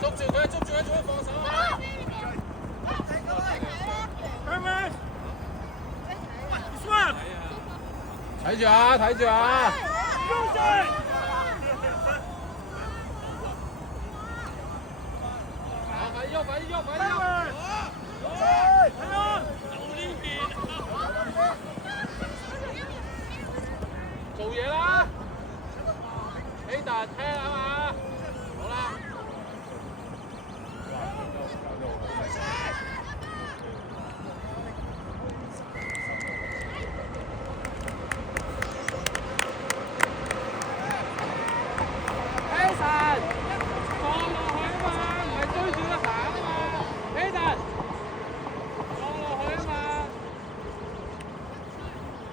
捉住佢，做乜放手啊？睇住啊，睇住啊！快啲喐！做嘢啦！希達聽啊嘛，好啦。希達，放落去啊嘛，唔係追住佢行啊嘛，希達，放落去啊嘛。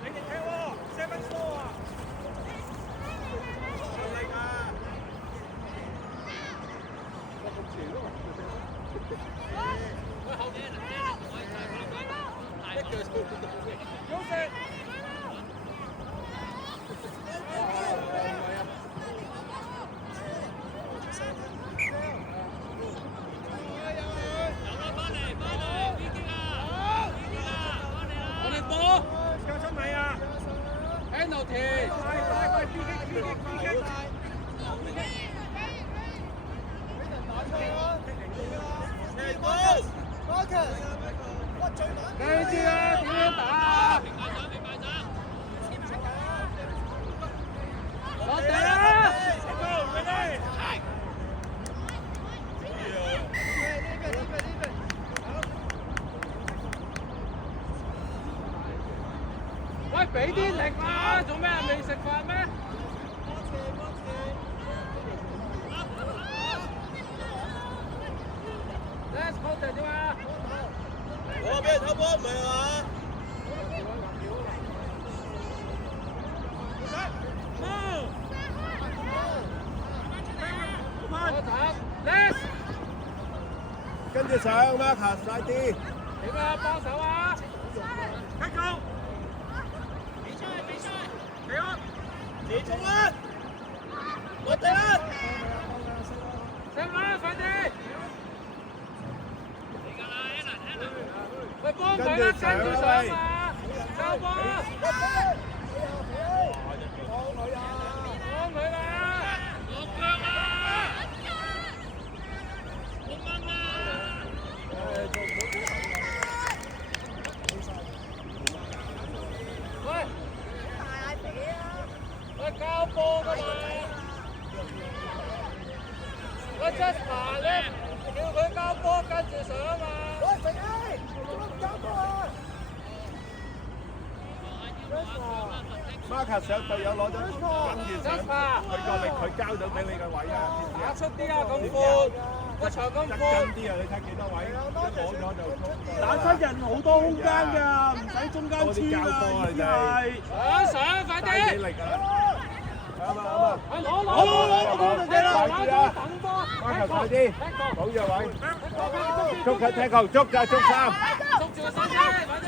你哋踢喎，7 4啊！喂，俾啲力啦！做咩未食飯咩？Let's go 啫嘛！我俾人偷波唔係嘛？Let's 跟住上 Marcus 快啲！點啊？幫手啊！踢球！你衝啊！我哋啊！上啦，快啲！喂，幫佢啦，跟住上啊！交波！幫佢啦！落腳啊！6蚊啊！喂！喂，交波㗎嘛！喂 ，Jasper 咧，叫佢交波跟住上啊嘛！喂，成 A， 做乜交波啊 ？Marcus 上隊友攞咗跟住上，佢個力佢交到俾你嘅位啊！打出啲啊，咁闊，個場咁闊。跟啲啊！你睇幾多位？攞咗就打出人好多空間㗎，唔使中間穿啊！上，快啲！幾力啊！啱啊！攞！等波！Marcus 快啲，保住位，捉佢踢球，捉3，捉住個身體，快啲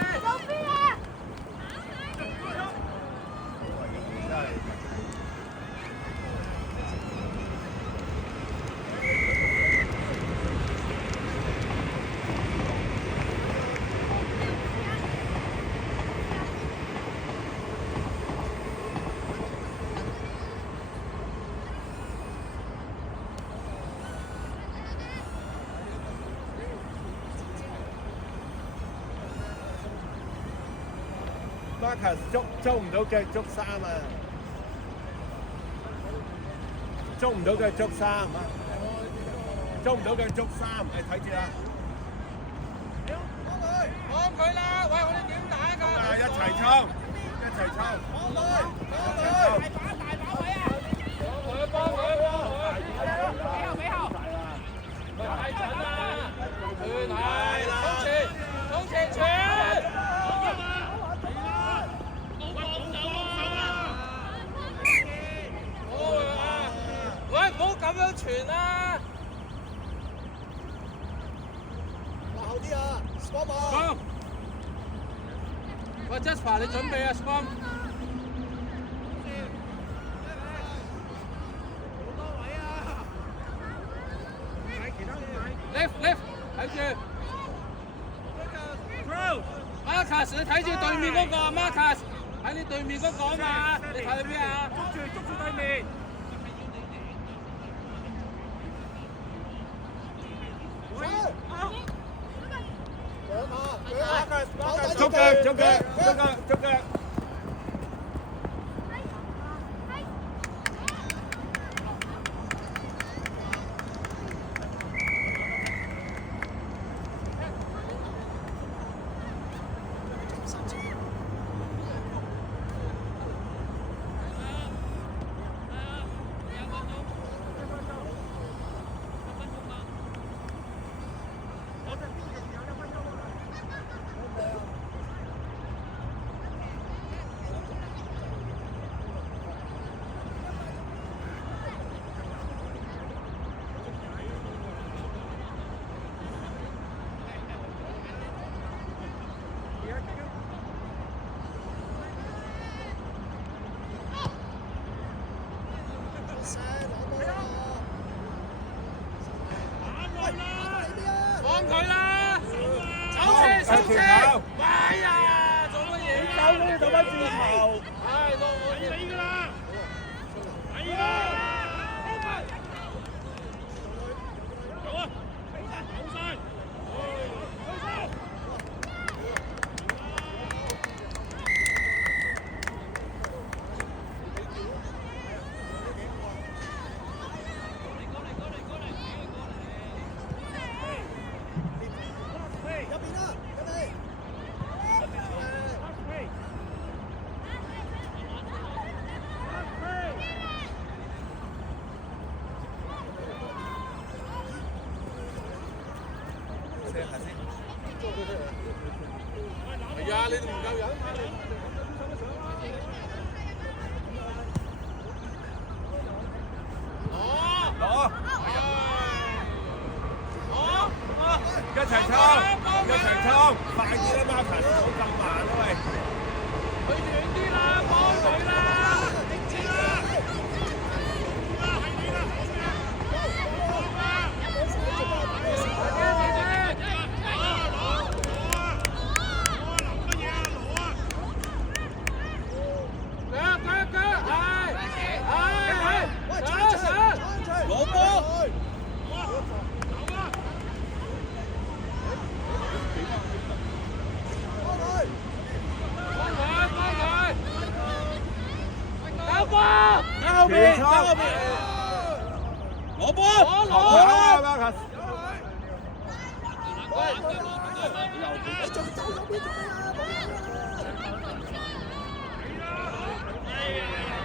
！Marcus 捉唔到腳捉3啊！捉唔到腳捉3，捉唔到腳捉3，你睇住啦！幫佢啦！喂，我哋點打㗎？一齊衝！大把位啊！幫佢！俾後！太準啦！傳係，衝前！喂，唔好咁樣傳啦！後啲啊 ，Scott 啊！喂 ，Jasper 你準備啊 ，Scott！好多位啊！睇住對面嗰個 Marcus， 喺你對面嗰個啊嘛，你睇到邊啊？捉住對面。捉腳。放佢啦！收車！哎呀，做乜嘢啊？走走翻轉頭。唉，我你㗎啦！係啊！走啊！走晒！係啊，你哋唔夠人。一齊衝！快啲啦，Marcus，唔好咁慢啦喂！佢遠啲啦，幫佢啦！攞波！後面，後面，攞波！攞！Marcus，你仲走咗邊做咩啊？